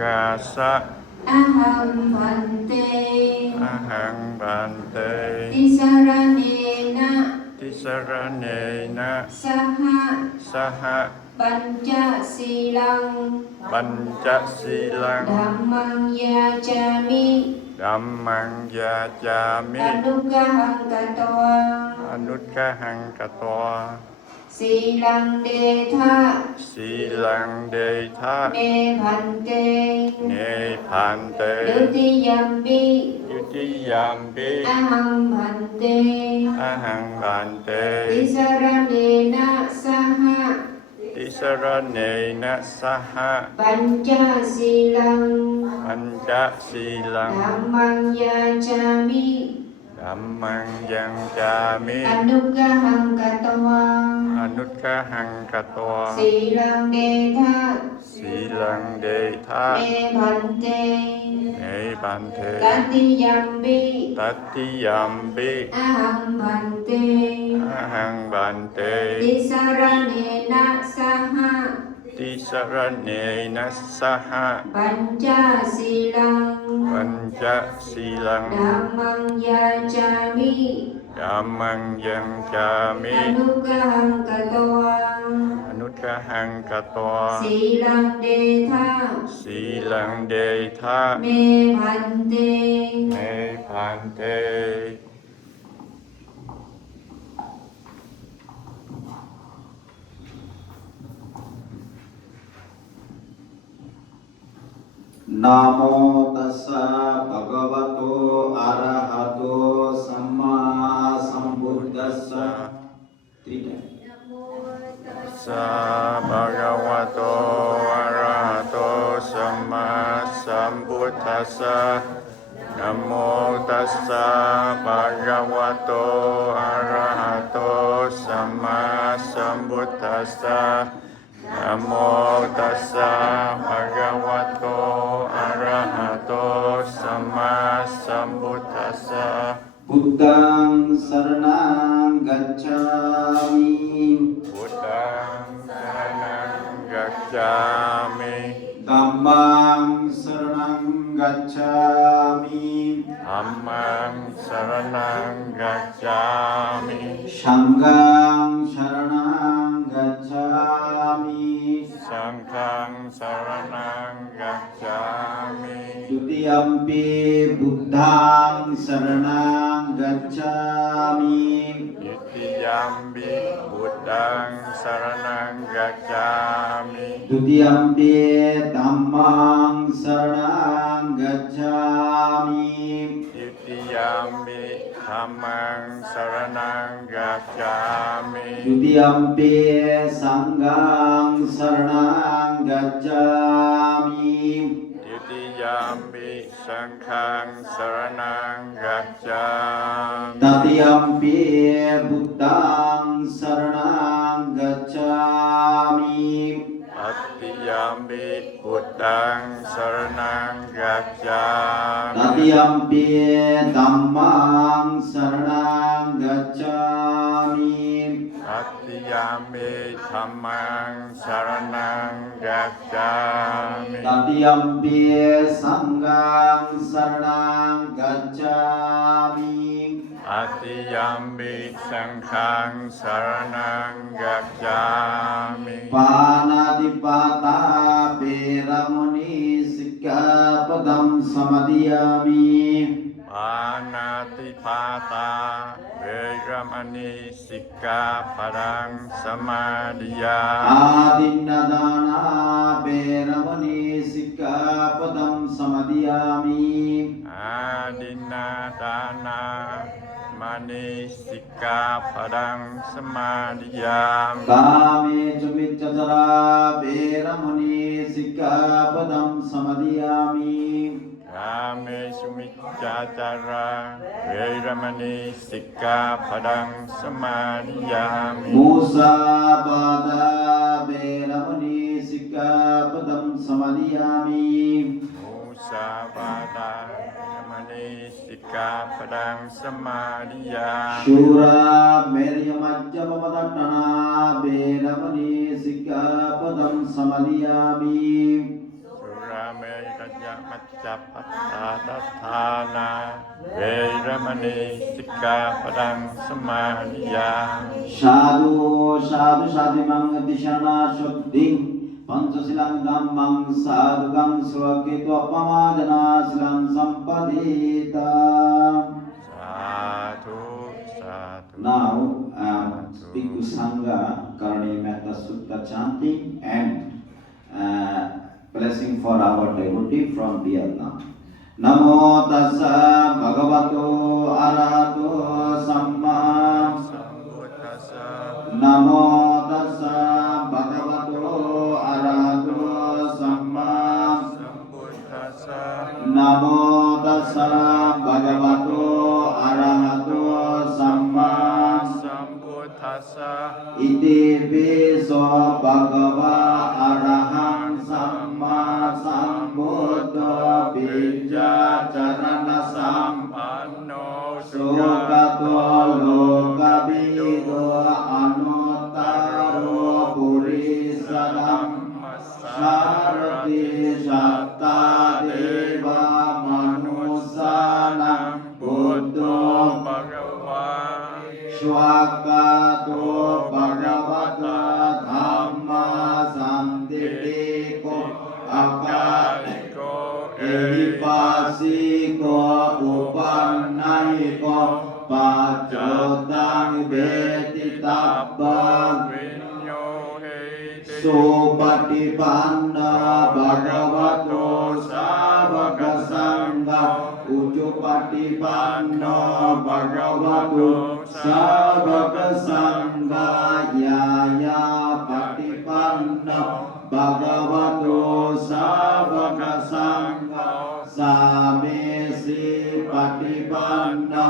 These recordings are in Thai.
กาสะอะหังพันเตอะหังบันเตติสารเนนะติสรเนนะสหะสหะปัญจศีลังปัญจศีลังธัมมังยาจามิ ธัมมังยาจามิ อนุกหังกตวาอนุกหังกตวาศีลังเดทะสีลังเดทะเมพันเตเนพันเตดุติยัมปิ ยุติยามปิ อะหังพันเตอะหังบันเตติสารเนนะสหะติสรเนนะสหะปัญจศีลังปัญจศีลังธัมมังยาจามิ ธัมมังยังจามิ อนุกหังกตวาอนุกหังกตวาศีลังเดทะสีลังเดทะเมพันเตเนบันเทตัติยัมปิ ตัตติยัมปิ อะหังพันเตอะหังบันเตติสารเนนะสหะติสรเนนะสหะปัญจศีลังปัญจศีลังธัมมังยาจามิ ธัมมังยังจามิ อนุกหังกตวาอนุกหังกตวาศีลังเดทะสีลังเดทะเมพันเตเนพันเตนะโมตัสสะภะคะวะโตอะระหะโตสัมมาสัมพุทธัสสะสะภะคะวะโตอะระหะโตสัมมาสัมพุทธัสสะนะโมตัสสะภะคะวะโตอะระหะโตสัมมาสัมพุทธัสสะนะโมตัสสะภะคะวะโตอะระหะโตสัมมาสัมพุทธัสสะพุทธังสรณังกัจฉามิ พุทธังสรณังกัจฉามิ ธัมมังสรณังกัจฉามิ ธัมมังสรณังกัจฉามิ สังฆังสรณังกัจฉามิ สังฆังสรณังกัจฉามิ ทุติยัมปิพุทธังสรณังกัจฉามิ ยุติยัมปิพุทธังสรณังกัจฉามิ ทุติยัมปิธัมมังสรณังกัจฉามิ ยุติยัมปิธัมมังสรณังกัจฉามิ ทุติยัมปิสังฆังสรณังกัจฉามิ ยุติยัมปิสังฆังสรณังกัจฉามิ ตติยัมปิพุทธังสรณังกัจฉามิ อัตติยัมปิพุทธังสรณังกัจฉาตมิ ติยัมปิธัมมังสรณังกัจฉามิ อัตติยัมปิธัมมังสรณังกัจฉามิ ตติยัมปิสังฆังสรณังกัจฉามิ อัตติยัมปิสังฆังสรณังกัจฉามิ ปานาติปาตาเปรมณีสิกขาปดังสมาธิยามิ ปานาติปาตาเวรมณีสิกขาปดังสมาธิยามิ อาดินนาดานาเปรมณีสิกขาปดังสมาธิยามิ อาดินนาดานา มานิสิกขาปดังสมาธิยามิ กาเมจุมิจจาราเบรมณีสิกขาปดังสมาธิยามิ กาเมสุมิจจาจาราเวรมณีสิกขาปดังสมาธิยามิ มุสาบาดาเบรมณีสิกขาปดังสมาธิยามิ มุสาวาดาเวรมณีสิกขาปดังสมาธิยามิ ชูราเมริยมัจจปปตัตนาเบรมณีสิกขาปดังสมาธิยามิ สุราเมร มัจจปปาทฐานาเวรมณีสิกขาปดังสมาธิยามิ Sadhu sadhu sadhimang dishana shuddhing Panchasilang dhammang sadhukang swaketu appamadana silang sampadita. สาธุสาธุ Now, Bhikkhu Sangha Karani Metta Sutta chanting and blessing for our devotee from Vietnam. Namo tassa bhagavato arahato samma Sambuddhassa Namo tassa bhagavato arahato samma Sambuddhassa Namo tassa bhagavato arahato samma Sambuddhassa Iti piso bhagava arahang samma sambuddho bija charana Sampanno Sukato lokabido anuttaro purisadam Sarati satta deva manusanam buddho Bhagava Swakato bhagavata dhamma santitiko akaliko ehipasiko upannayiko pacotang betitabang Vinyo heti Supatipanna bhagavato savaka sangha Ujupatipanna bhagavato savaka sangha Yaya patipanna bhagavato savaka sangha Samesi patipanna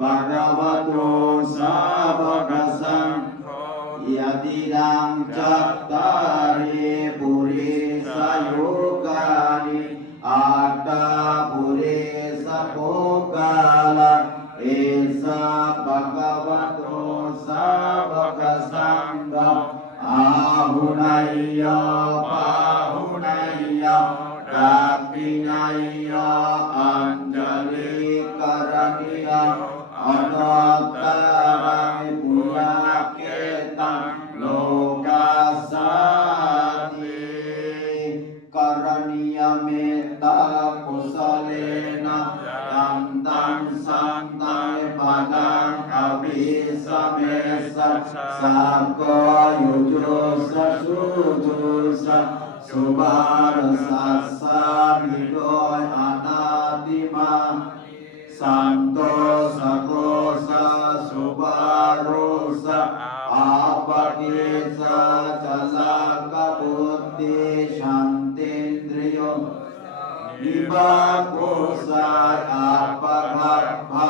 bhagavato savaka sangha Yadidang cattari purisa yogani Ada purisa pokala Esa bhagavato savaka sangha Ahunaya pahunaya Dapinaya anjali karaniya Anattarang punyaketang lokasati Karaniya metta kusalena Yantang santang padang abhisamesa Sangko yujusa sujusa Subarasasa migoy anatima Santo sakosa subarosa apakisa jalaka buddhi shantindriyo Nibakosa apakabha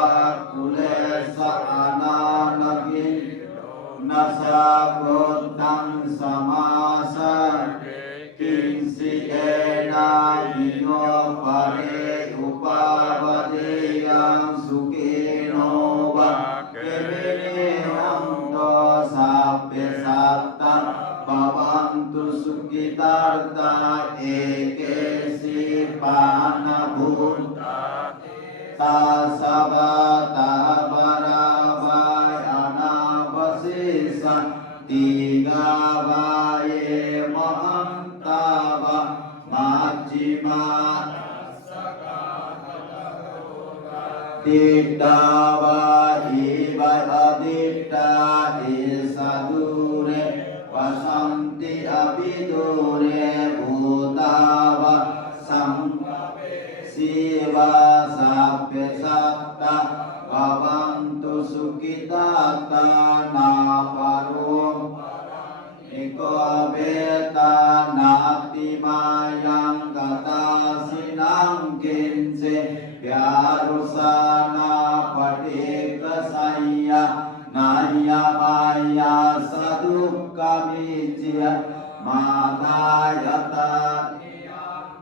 kulesa ananagin Nasa buddhang samasa Kinsi ena nino pare upavadeyang sukino va kemene anto sabbe satta bhavantu sukhitartha ekesi pana bhuta tasavata varavayana vasisa tiga vaye mahantava majjima Dittava iva aditta isadure vasanti abidure bhutava siva sabbe satta bhavantu sukhitata naparum Niko beta nati mayang kata sinang kinse Vyarusana patika saya Naya maya sadukka micya Madayata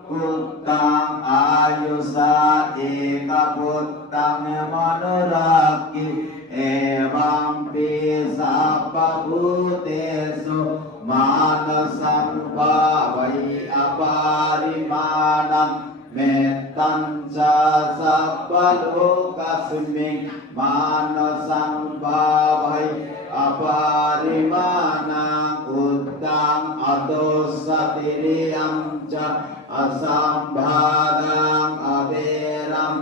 Puttang ayusa eka puttang manuraki Evam pisapa bhutesu manasam bhavai aparimanam ตัญจาสัพพะโลกัสมิงมานะสังภาวัยอปาริมาณังอุตตังอโตสติริยัมจะอสัมภาดังอเวรัม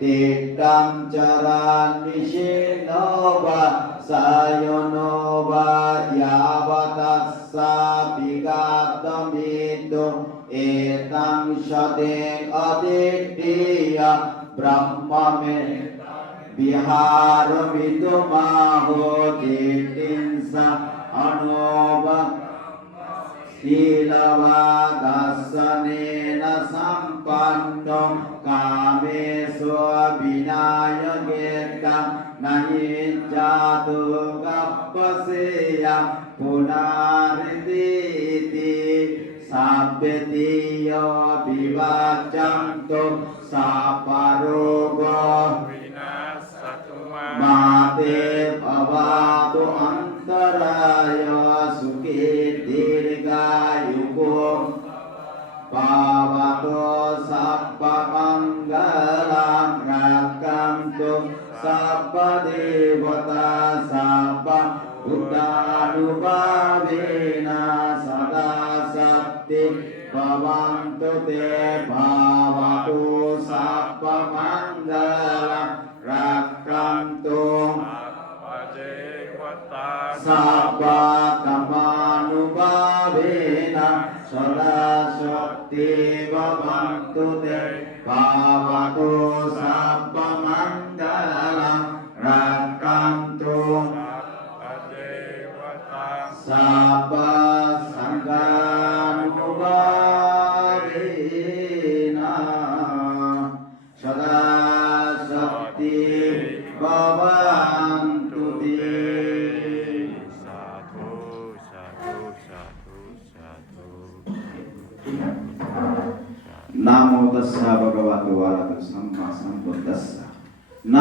ติตังจารานิชิโนวะสายโนวะยาวตัสสะปิกาตมิตุเอตังชเตอดิติยะบรมเมวิหารมิตุมาโหติตินสะอโนวะศีลวะดัสสเนนะสัมปันโนกาเมสุวินายเกตังนายิจาตุกัปปะเสยะปุนาริติติสัพเพติโยวิวัจจันตุสัพพะโรโก วินาศตุมา มาเตภวะตุอันตรายสุขิติริกายุโกภาวะโตสัพพมังคลังรักขันตุสัพพเทวตาสัพพพุทธานุภาเวนะสดาสัตติภวันตุเตภาวะโตสัพพมังคลังรักขันตุ ปะเจวตา สัพพะธรรมานุภาเวนะสดาสติภวันตุเตภาวะโตสัพพมังคลังรักขันตุ ปะเจวตา สัพพะสังฆานุภาเวนะสดาสติภวันตุเต สาธุสาธุสาธุสาธุ นะโมตัสสะภะคะวะโตอะระหะโตสัมมาสัมพุทธัสสะนะ